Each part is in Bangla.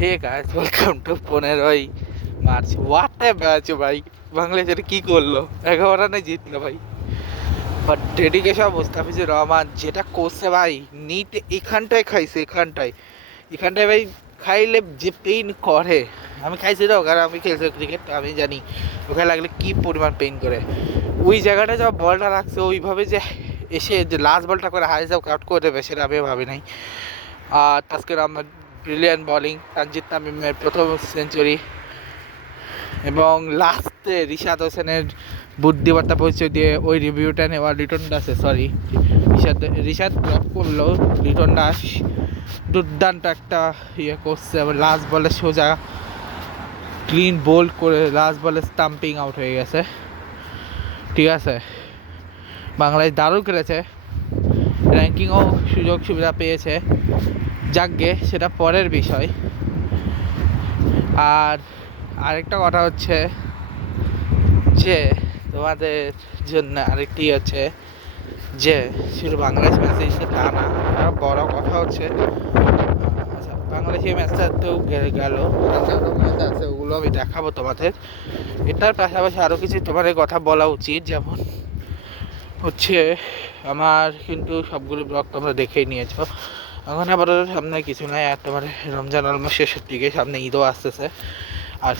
হে গাইস, ওয়েলকাম টু 15ই মার্চ। হোয়াট এ ম্যাচ ভাই! বাংলাদেশ কি করলো, 11 রানে জিতলো ভাই। বাট ডেডিকেশন মুস্তাফিজুর রহমান যেটা করছে ভাই, নিট এখানটায় খাইছে, এখানটায় ভাই খাইলে যে পেইন করে। আমি খাইছি তো, কারণ আমি খেলছি ক্রিকেট, আমি জানি ওখানে লাগলে কি পরিমাণ পেইন করে। ওই জায়গাটা যা বলটা রাখছে ওইভাবে যে এসে যে লাস্ট বলটা করে হাই যাও কাউট করে দেবে, সেটা আমি ভাবি নাই। আর তাস্কির আহমেদ ব্রিলিয়ান্ট বোলিং, তানজিদ তামিমের প্রথম সেঞ্চুরি, এবং লাস্টে রিশাদ হোসেনের বুদ্ধিমত্তা পরিচয় দিয়ে ওই রিভিউটা নেওয়া লিটন দাসে, সরি রিশাদ ড্রপ করলো, লিটন দাস দুর্দান্ত একটা ইয়ে করছে। আবার লাস্ট বলে সোজা ক্লিন বোল্ড করে লাস্ট বলে স্টাম্পিং আউট হয়ে গেছে। ঠিক আছে, বাংলাদেশ দারুণ খেলেছে, র্যাঙ্কিংও সুযোগ সুবিধা পেয়েছে, যাকগে সেটা পরের বিষয়। আর আরেকটা কথা হচ্ছে যে তোমাদের জন্য আরেকটি হচ্ছে যে শুধু বাংলাদেশ ম্যাচে সেটা না, আরও বড় কথা হচ্ছে আচ্ছা বাংলাদেশের ম্যাচটা তো গেল, ম্যাচ আছে ওগুলো আমি দেখাবো তোমাদের। এটার পাশাপাশি আরও কিছু তোমাদের কথা বলা উচিত, যেমন হচ্ছে আমার কিন্তু সবগুলো ব্লগ তোমরা দেখেই নিয়েছো। এখন আপাতত সামনে কিছু নাই, আর তোমার রমজান অলমোস্ট শেষের দিকে, সামনে ঈদও আসতেছে, আর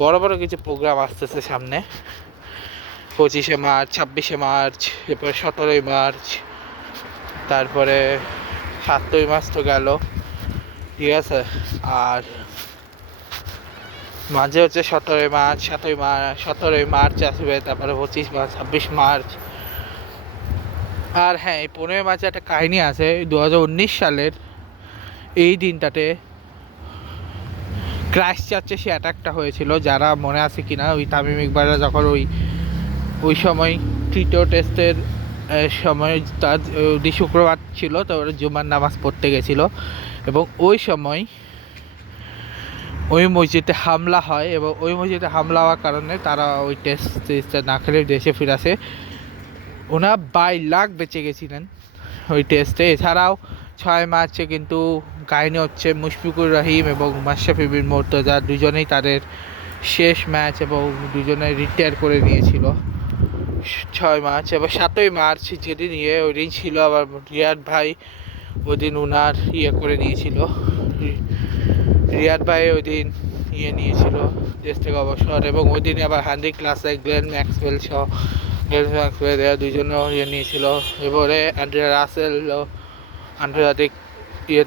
বড় বড় কিছু প্রোগ্রাম আসতেছে সামনে। 25শে মার্চ, 26শে মার্চ, এরপরে 17ই মার্চ, তারপরে 7ই মার্চ তো গেল, ঠিক আছে। আর মাঝে হচ্ছে 17ই মার্চ, 17ই মার্চ আসবে, তারপরে 25 মার্চ, 26 মার্চ। আর হ্যাঁ, এই 15ই মার্চে একটা কাহিনী আছে। 2019 সালের এই দিনটাতে ক্রাইস্ট চার্চে সে অ্যাটাকটা হয়েছিল, যারা মনে আছে কিনা, ওই তামিম ইকবালরা যখন ওই সময় তৃতীয় টেস্টের সময় তার শুক্রবার ছিল, তো ওরা জুমার নামাজ পড়তে গেছিলো, এবং ওই সময় ওই মসজিদে হামলা হয়, এবং ওই মসজিদে হামলা হওয়ার কারণে তারা ওই টেস্টটা না খেলে দেশে ফিরে আসে। ওনার 22 লাখ বেঁচে গেছিলেন ওই টেস্টে। এছাড়াও 6 মার্চে কিন্তু কাহিনী হচ্ছে মুশফিকুর রহিম এবং মাশরাফি বিন মুর্তজা দুজনেই তাদের শেষ ম্যাচ, এবং দুজনে রিটায়ার করে নিয়েছিল 6 মার্চ। এবং 7ই মার্চ যেদিন ওই দিন ছিল আবার রিয়াদ ভাই ওই দিন উনার করে নিয়েছিল, রিয়াদ ভাই ওই দিন নিয়েছিল দেশ থেকে অবসর, এবং ওই দিনে আবার হান্ডি ক্লাসে গ্লেন ম্যাক্সওয়েল দুজনেও নিয়েছিল। এবারে অ্যান্ড্রে রাসেল আন্তর্জাতিক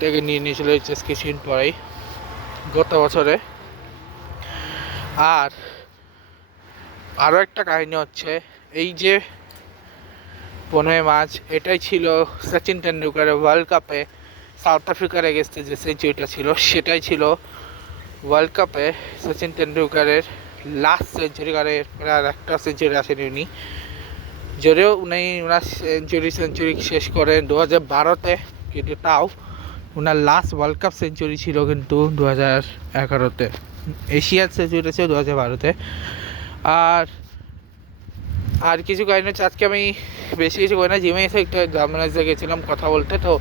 থেকে নিয়েছিল কিছুদিন পরেই গত বছরে। আর আরও একটা কাহিনী হচ্ছে, এই যে 15ই মার্চ, এটাই ছিল সচিন টেন্ডুলকারের ওয়ার্ল্ড কাপে সাউথ আফ্রিকার এগেনস্টে যে সেঞ্চুরিটা ছিল, সেটাই ছিল ওয়ার্ল্ড কাপে সচিন টেন্ডুলকারের লাস্ট সেঞ্চুরি। আর একটা সেঞ্চুরি আসেনি উনি, যদিও ওনার সেঞ্চুরি শেষ করেন 2012-তে, কিন্তু তাও ওনার লাস্ট ওয়ার্ল্ড কাপ সেঞ্চুরি ছিল কিন্তু 2011-তে, এশিয়ার সেঞ্চুরিটা ছিল 2012-তে। আর কিছু কাহিনী হচ্ছে, আজকে আমি বেশি কিছু করি না, জিমে এসে একটা জার্মানাইজে গেছিলাম কথা বলতে, তো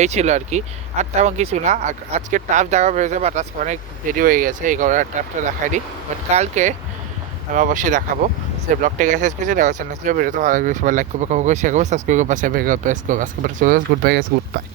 এই ছিল আর কি, আর তেমন কিছু না। আজকে টাফ দেখা পেয়েছে, বাট আজকে অনেক দেরি হয়ে গেছে, এই কারণে টাফটা দেখাইনি, বাট কালকে আমি অবশ্যই দেখাবো। সেই ব্লগটাকে শেষ করেছি, দেখা চ্যানেল ভিডিওতে ভালো লাগলে সবাই লাইক করবে, কমেন্ট করে শেয়ার করবে, সাবস্ক্রাইব করবে, পাশে প্রেস করবে। আজকে গুড বাই।